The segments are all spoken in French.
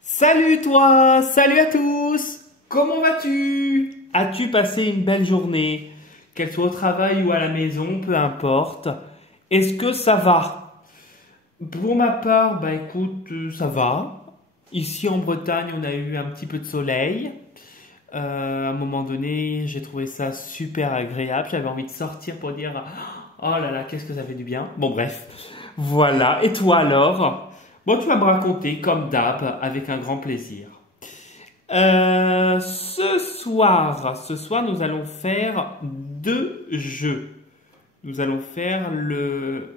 Salut toi, salut à tous, comment vas-tu? As-tu passé une belle journée? Qu'elle soit au travail ou à la maison, peu importe. Est-ce que ça va? Pour ma part, bah écoute, ça va. Ici en Bretagne, on a eu un petit peu de soleil. À un moment donné, j'ai trouvé ça super agréable. J'avais envie de sortir pour dire, oh là là, qu'est-ce que ça fait du bien. Bon bref, voilà. Et toi alors? Bon, tu vas me raconter comme d'hab, avec un grand plaisir. Ce soir, nous allons faire deux jeux. Nous allons faire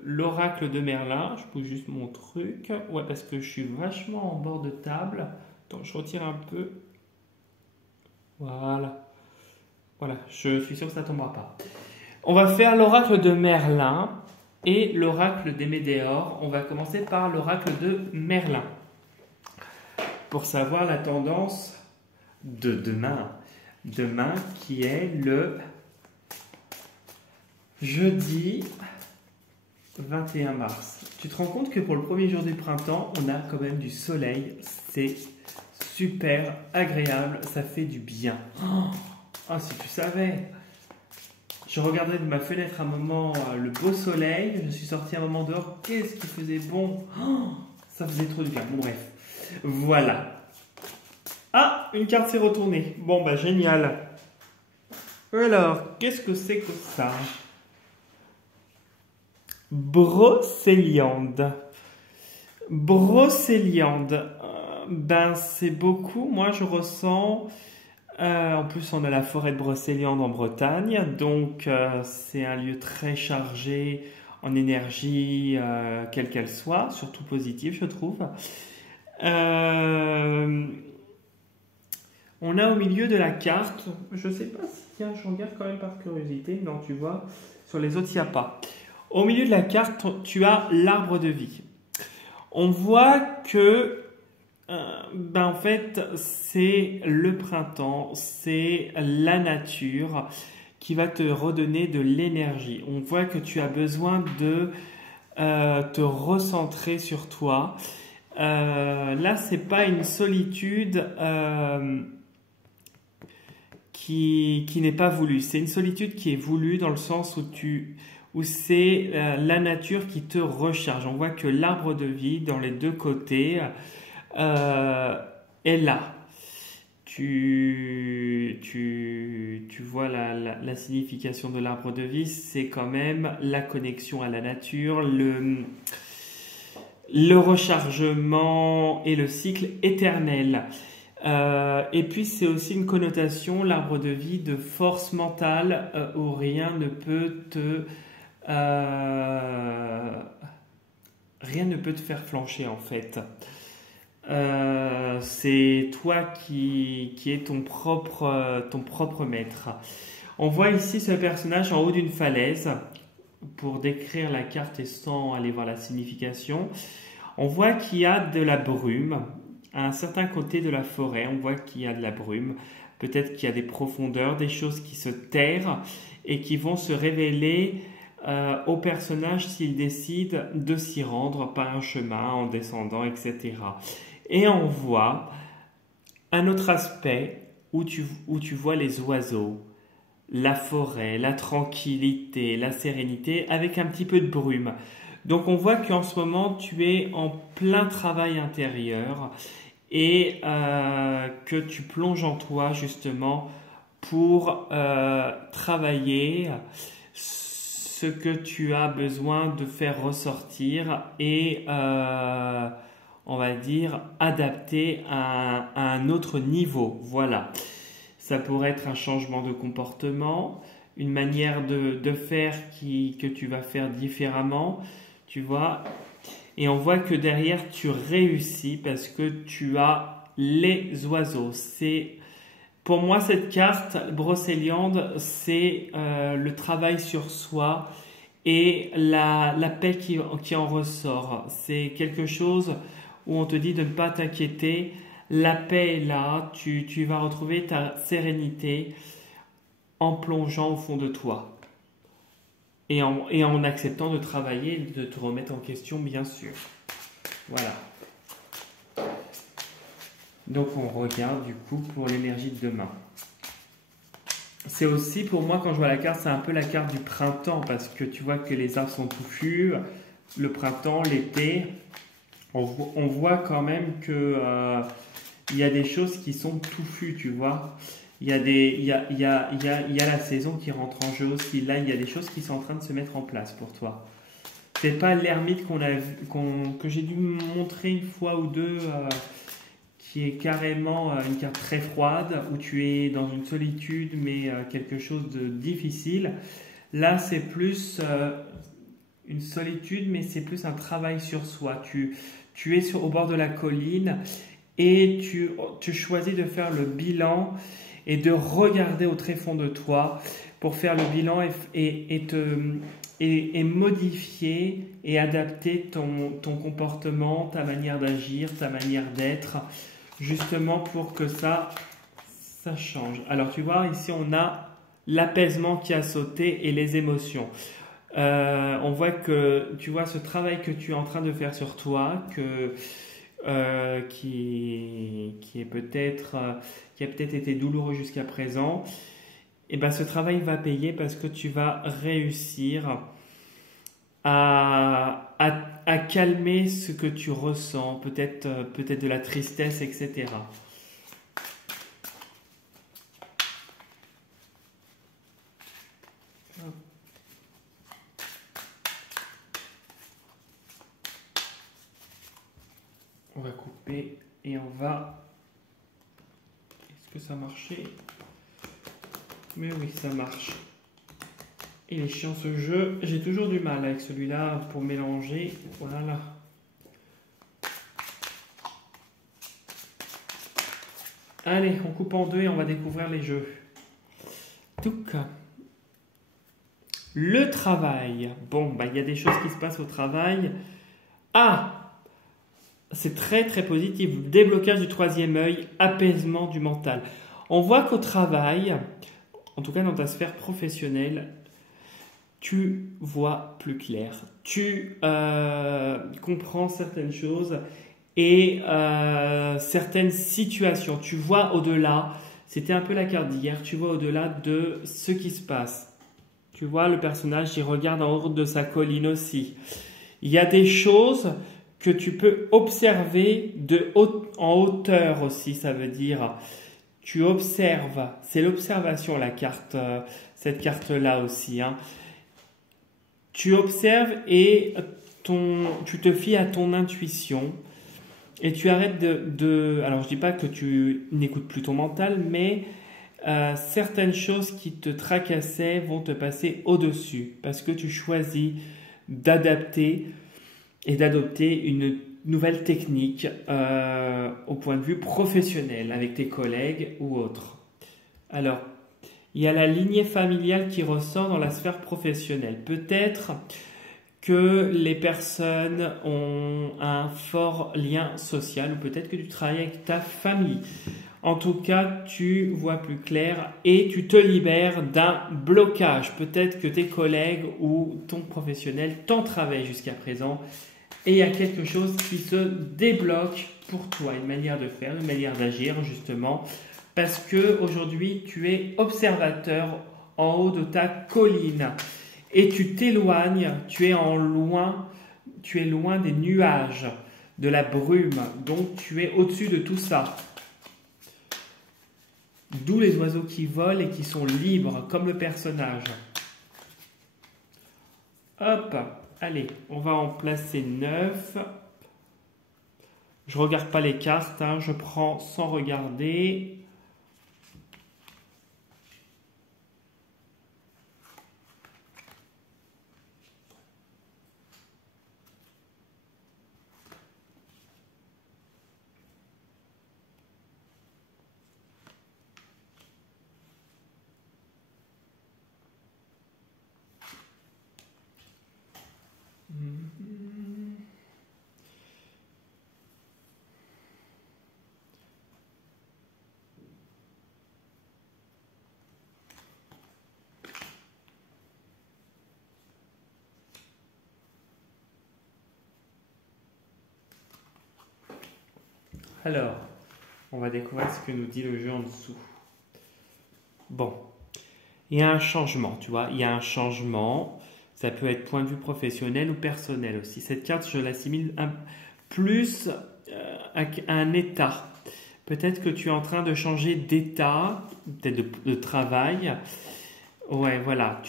l'oracle de Merlin. Je pose juste mon truc. Ouais, parce que je suis vachement en bord de table. Attends, je retire un peu. Voilà. Voilà, je suis sûr que ça ne tombera pas. On va faire l'oracle de Merlin et l'oracle des Médéors. On va commencer par l'oracle de Merlin pour savoir la tendance de demain. Demain qui est le jeudi 21 mars. Tu te rends compte que pour le premier jour du printemps, on a quand même du soleil. C'est super agréable, ça fait du bien. Oh, si tu savais! Je regardais de ma fenêtre un moment le beau soleil, je suis sorti un moment dehors, qu'est-ce qui faisait bon! Oh, ça faisait trop du bien. Bon bref, voilà. Ah, une carte s'est retournée. Bon bah génial. Alors, qu'est-ce que c'est que ça? Brocéliande. Brocéliande. Ben c'est beaucoup. Moi je ressens. En plus, on a la forêt de Brocéliande en Bretagne, donc c'est un lieu très chargé en énergie, quelle qu'elle soit, surtout positive, je trouve. Euh, on a au milieu de la carte, je ne sais pas si, tiens, je regarde quand même par curiosité, non, tu vois, sur les autres, il n'y a pas. Au milieu de la carte, tu as l'arbre de vie. On voit que ben en fait, c'est le printemps, c'est la nature qui va te redonner de l'énergie. On voit que tu as besoin de te recentrer sur toi. Là, c'est pas une solitude qui n'est pas voulue. C'est une solitude qui est voulue dans le sens où c'est la nature qui te recharge. On voit que l'arbre de vie, dans les deux côtés, est là. Tu vois la signification de l'arbre de vie, c'est quand même la connexion à la nature, le rechargement et le cycle éternel. Et puis c'est aussi une connotation, l'arbre de vie, de force mentale où rien ne peut rien ne peut te faire flancher en fait. C'est toi qui es ton propre maître. On voit ici ce personnage en haut d'une falaise. Pour décrire la carte et sans aller voir la signification, on voit qu'il y a de la brume. À un certain côté de la forêt, on voit qu'il y a de la brume. Peut-être qu'il y a des profondeurs, des choses qui se terrent et qui vont se révéler au personnage s'il décide de s'y rendre par un chemin, en descendant, etc. Et on voit un autre aspect où tu vois les oiseaux, la forêt, la tranquillité, la sérénité, avec un petit peu de brume. Donc on voit qu'en ce moment, tu es en plein travail intérieur et que tu plonges en toi justement pour travailler ce que tu as besoin de faire ressortir et on va dire adapter à un autre niveau. Voilà. Ça pourrait être un changement de comportement, une manière de faire que tu vas faire différemment, tu vois. Et on voit que derrière, tu réussis parce que tu as les oiseaux. Pour moi, cette carte, Brocéliande, c'est le travail sur soi et la paix qui en ressort. C'est quelque chose où on te dit de ne pas t'inquiéter. La paix est là, tu vas retrouver ta sérénité en plongeant au fond de toi et en acceptant de travailler et de te remettre en question, bien sûr. Voilà. Donc on regarde du coup pour l'énergie de demain. C'est aussi pour moi quand je vois la carte, c'est un peu la carte du printemps parce que tu vois que les arbres sont touffus, le printemps, l'été, on voit quand même que il y a des choses qui sont touffues, tu vois. Il y a la saison qui rentre en jeu aussi. Là, il y a des choses qui sont en train de se mettre en place pour toi. C'est pas l'ermite que j'ai dû montrer une fois ou deux, qui est carrément une carte très froide, où tu es dans une solitude, mais quelque chose de difficile. Là, c'est plus une solitude, mais c'est plus un travail sur soi. Tu es au bord de la colline et tu choisis de faire le bilan et de regarder au tréfonds de toi pour faire le bilan et modifier et adapter ton comportement, ta manière d'agir, ta manière d'être, justement pour que ça change. Alors tu vois, ici on a l'apaisement qui a sauté et les émotions. On voit que tu vois ce travail que tu es en train de faire sur toi, qui a peut-être été douloureux jusqu'à présent, et ben ce travail va payer parce que tu vas réussir à calmer ce que tu ressens, peut-être de la tristesse, etc. On va couper et on va... Est-ce que ça marchait? Mais oui, ça marche. Il est chiant ce jeu. J'ai toujours du mal avec celui-là pour mélanger. Voilà. Allez, on coupe en deux et on va découvrir les jeux. Donc, le travail. Bon, bah, il y a des choses qui se passent au travail. Ah! C'est très très positif. Déblocage du troisième œil, apaisement du mental. On voit qu'au travail, en tout cas dans ta sphère professionnelle, tu vois plus clair. Tu comprends certaines choses et certaines situations. Tu vois au-delà. C'était un peu la carte d'hier. Tu vois au-delà de ce qui se passe. Tu vois le personnage, il regarde en haut de sa colline aussi. Il y a des choses que tu peux observer en hauteur aussi, ça veut dire tu observes, c'est l'observation la carte, cette carte-là aussi. Hein. Tu observes et tu te fies à ton intuition et tu arrêtes alors je dis pas que tu n'écoutes plus ton mental, mais certaines choses qui te tracassaient vont te passer au-dessus parce que tu choisis d'adapter et d'adopter une nouvelle technique au point de vue professionnel avec tes collègues ou autres. Alors, il y a la lignée familiale qui ressort dans la sphère professionnelle. Peut-être que les personnes ont un fort lien social ou peut-être que tu travailles avec ta famille. En tout cas, tu vois plus clair et tu te libères d'un blocage. Peut-être que tes collègues ou ton professionnel t'en travaillent jusqu'à présent et il y a quelque chose qui se débloque pour toi, une manière de faire, une manière d'agir justement, parce que aujourd'hui tu es observateur en haut de ta colline et tu t'éloignes, tu es loin des nuages, de la brume, donc tu es au-dessus de tout ça. D'où les oiseaux qui volent et qui sont libres, comme le personnage. Hop, allez, on va en placer 9. Je ne regarde pas les cartes, hein, je prends sans regarder. Alors, On va découvrir ce que nous dit le jeu en dessous. Bon, il y a un changement, tu vois, il y a un changement. Ça peut être point de vue professionnel ou personnel aussi. Cette carte, je l'assimile plus à un état. Peut-être que tu es en train de changer d'état, peut-être de travail. Ouais, voilà.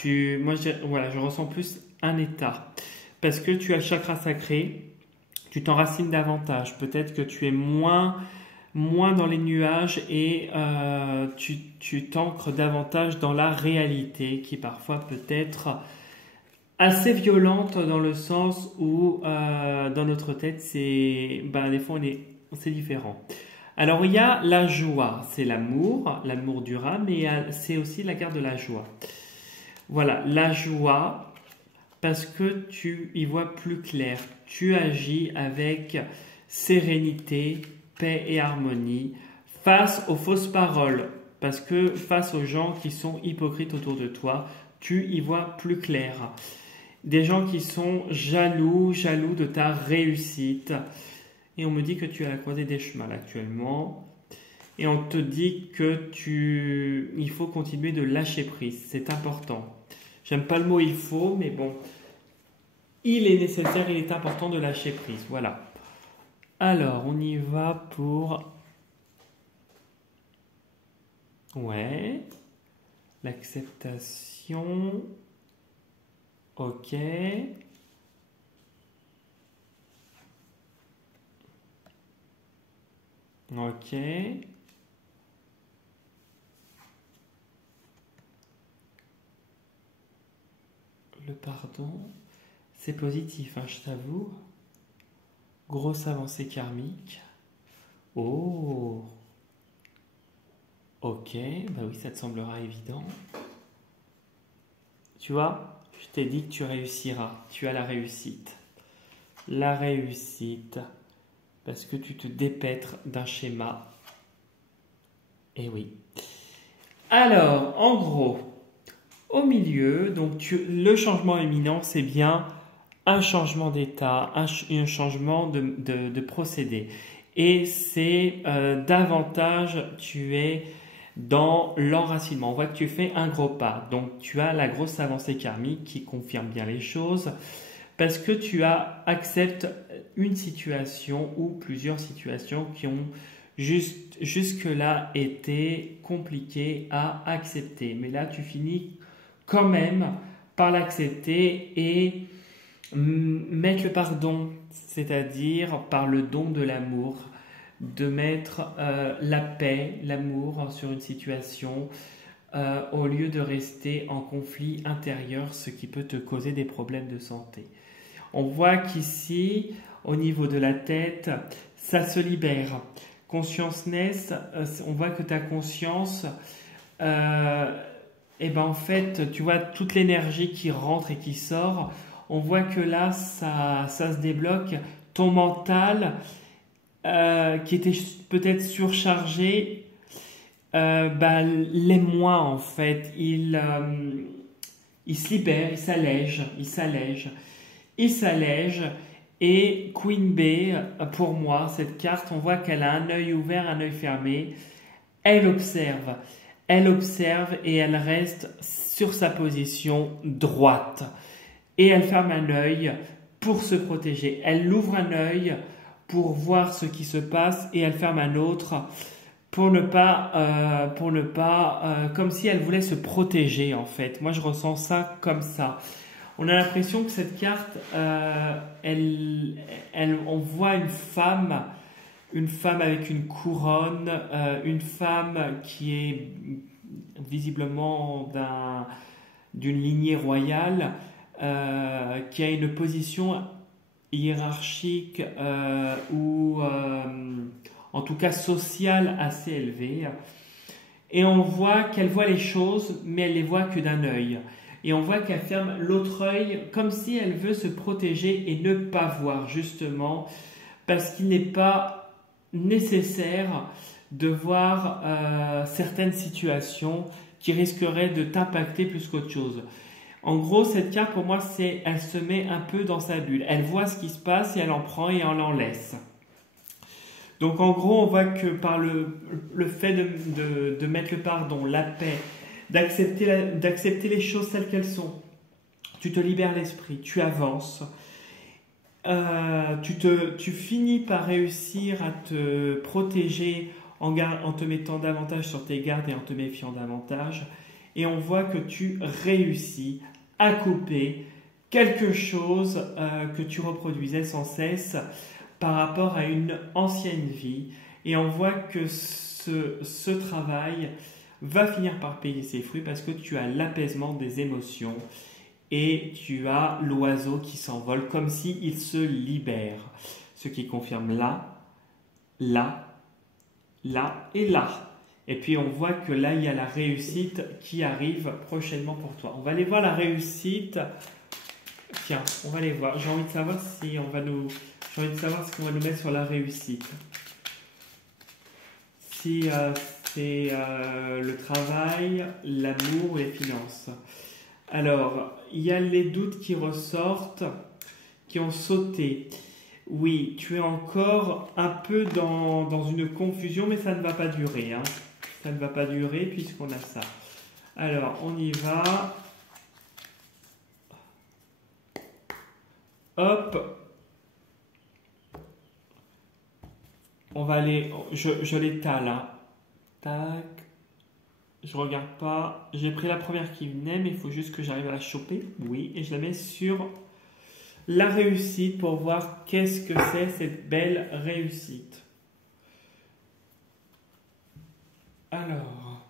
Voilà, je ressens plus un état. Parce que tu as le chakra sacré, tu t'enracines davantage. Peut-être que tu es moins dans les nuages et tu t'ancres davantage dans la réalité qui parfois peut être assez violente dans le sens où dans notre tête, des fois c'est différent. Alors il y a la joie, c'est l'amour durable, mais c'est aussi la carte de la joie. Voilà, la joie, parce que tu y vois plus clair, tu agis avec sérénité, paix et harmonie face aux fausses paroles, parce que face aux gens qui sont hypocrites autour de toi, tu y vois plus clair. Des gens qui sont jaloux de ta réussite. Et on me dit que tu es à la croisée des chemins là, actuellement. Et on te dit il faut continuer de lâcher prise. C'est important. J'aime pas le mot il faut, mais bon. Il est nécessaire, il est important de lâcher prise. Voilà. Alors, on y va pour... Ouais. L'acceptation. Ok. Ok. Le pardon. C'est positif, hein, je t'avoue. Grosse avancée karmique. Oh. Ok. Bah oui, ça te semblera évident. Tu vois, je t'ai dit que tu réussiras. Tu as la réussite. La réussite. Parce que tu te dépêtres d'un schéma. Eh oui. Alors, en gros, au milieu, donc le changement imminent, c'est bien un changement d'état, un changement de procédé. Et c'est davantage, tu es dans l'enracinement. On voit que tu fais un gros pas. Donc, tu as la grosse avancée karmique qui confirme bien les choses. Parce que tu acceptes une situation ou plusieurs situations qui ont jusque-là été compliquées à accepter. Mais là, tu finis quand même par l'accepter et mettre le pardon, c'est-à-dire par le don de l'amour, de mettre la paix, l'amour sur une situation au lieu de rester en conflit intérieur, ce qui peut te causer des problèmes de santé. On voit qu'ici, au niveau de la tête, ça se libère. Consciousness, on voit que ta conscience, en fait, tu vois toute l'énergie qui rentre et qui sort. On voit que là, ça se débloque. Ton mental, qui était peut-être surchargé, l'est moins en fait. Il se libère, il s'allège. Et Queen Bee, pour moi, cette carte, on voit qu'elle a un œil ouvert, un œil fermé. Elle observe et elle reste sur sa position droite. Et elle ferme un œil pour se protéger. Elle ouvre un œil pour voir ce qui se passe et elle ferme un autre pour ne pas, comme si elle voulait se protéger en fait. Moi, je ressens ça comme ça. On a l'impression que cette carte, on voit une femme avec une couronne, une femme qui est visiblement d'une lignée royale, qui a une position hiérarchique ou en tout cas sociale assez élevée. Et on voit qu'elle voit les choses, mais elle les voit que d'un œil. Et on voit qu'elle ferme l'autre œil comme si elle veut se protéger et ne pas voir, justement, parce qu'il n'est pas nécessaire de voir certaines situations qui risqueraient de t'impacter plus qu'autre chose. En gros, cette carte, pour moi, elle se met un peu dans sa bulle. Elle voit ce qui se passe et elle en prend et elle en laisse. Donc en gros, on voit que par le fait de mettre le pardon, la paix, d'accepter les choses telles qu'elles sont, tu te libères l'esprit, tu avances, tu finis par réussir à te protéger en te mettant davantage sur tes gardes et en te méfiant davantage. Et on voit que tu réussis à couper quelque chose que tu reproduisais sans cesse par rapport à une ancienne vie. Et on voit que ce travail va finir par payer ses fruits parce que tu as l'apaisement des émotions et tu as l'oiseau qui s'envole comme s'il se libère. Ce qui confirme là, là, là et là. Et puis on voit que là, il y a la réussite qui arrive prochainement pour toi. On va aller voir la réussite. Tiens, on va aller voir. J'ai envie de savoir si on va nous... J'ai envie de savoir ce qu'on va nous mettre sur la réussite. Si c'est le travail, l'amour ou les finances. Alors, il y a les doutes qui ressortent, qui ont sauté. Oui, tu es encore un peu dans une confusion, mais ça ne va pas durer. Hein. Ça ne va pas durer puisqu'on a ça. Alors, on y va. Hop. On va aller... Je l'étale. Hein. Tac. Je regarde pas. J'ai pris la première qui venait, mais il faut juste que j'arrive à la choper. Oui, et je la mets sur la réussite pour voir qu'est-ce que c'est cette belle réussite. Alors.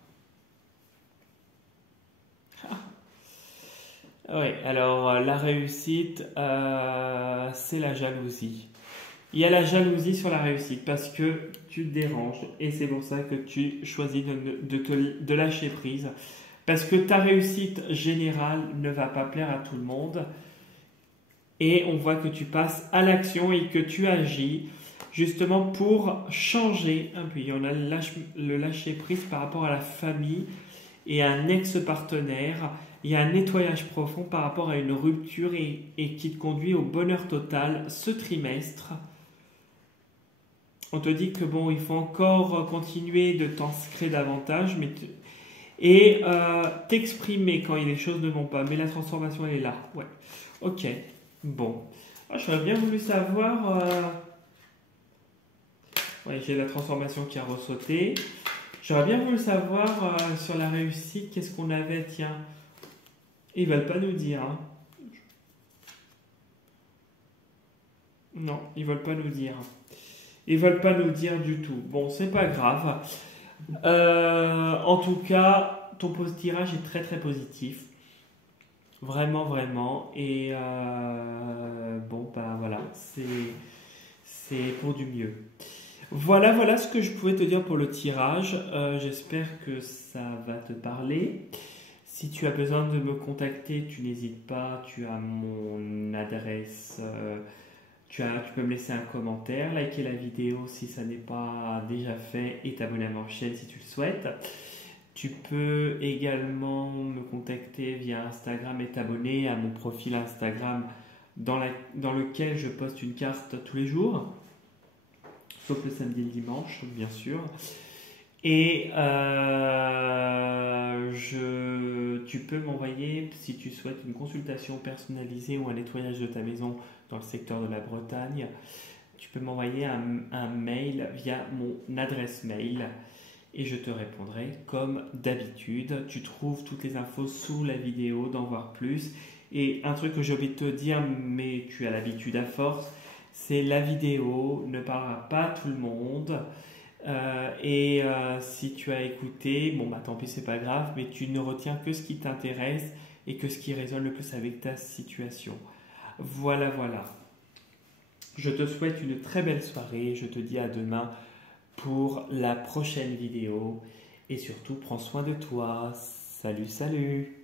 Oui, alors la réussite, c'est la jalousie. Il y a la jalousie sur la réussite parce que tu te déranges et c'est pour ça que tu choisis de lâcher prise. Parce que ta réussite générale ne va pas plaire à tout le monde. Et on voit que tu passes à l'action et que tu agis justement pour changer. Et puis on a le lâcher prise par rapport à la famille et à un ex-partenaire. Il y a un nettoyage profond par rapport à une rupture et qui te conduit au bonheur total ce trimestre. On te dit que bon, il faut encore continuer de t'ancrer davantage et t'exprimer quand les choses ne vont pas. Mais la transformation, elle est là. Ouais. Ok. Bon. J'aurais bien voulu savoir... Ouais, j'ai la transformation qui a ressauté. J'aurais bien voulu savoir sur la réussite, qu'est-ce qu'on avait, tiens. Ils veulent pas nous dire. Hein. Non, ils veulent pas nous dire. Ils veulent pas nous dire du tout. Bon, c'est pas grave. En tout cas, ton tirage est très très positif. Vraiment, vraiment. Et bon, bah voilà, c'est pour du mieux. Voilà ce que je pouvais te dire pour le tirage. J'espère que ça va te parler. Si tu as besoin de me contacter, tu n'hésites pas. Tu as mon adresse. Tu peux me laisser un commentaire, liker la vidéo si ça n'est pas déjà fait et t'abonner à ma chaîne si tu le souhaites. Tu peux également me contacter via Instagram et t'abonner à mon profil Instagram dans lequel je poste une carte tous les jours, sauf le samedi et le dimanche, bien sûr. Et tu peux m'envoyer, si tu souhaites, une consultation personnalisée ou un nettoyage de ta maison dans le secteur de la Bretagne. Tu peux m'envoyer un mail via mon adresse mail et je te répondrai comme d'habitude. Tu trouves toutes les infos sous la vidéo d'en voir plus. Et un truc que j'ai envie de te dire, mais tu as l'habitude à force, c'est la vidéo ne parlera pas à tout le monde. Si tu as écouté, bon bah tant pis, c'est pas grave, mais tu ne retiens que ce qui t'intéresse et que ce qui résonne le plus avec ta situation. Voilà. Je te souhaite une très belle soirée, je te dis à demain pour la prochaine vidéo et surtout prends soin de toi. Salut.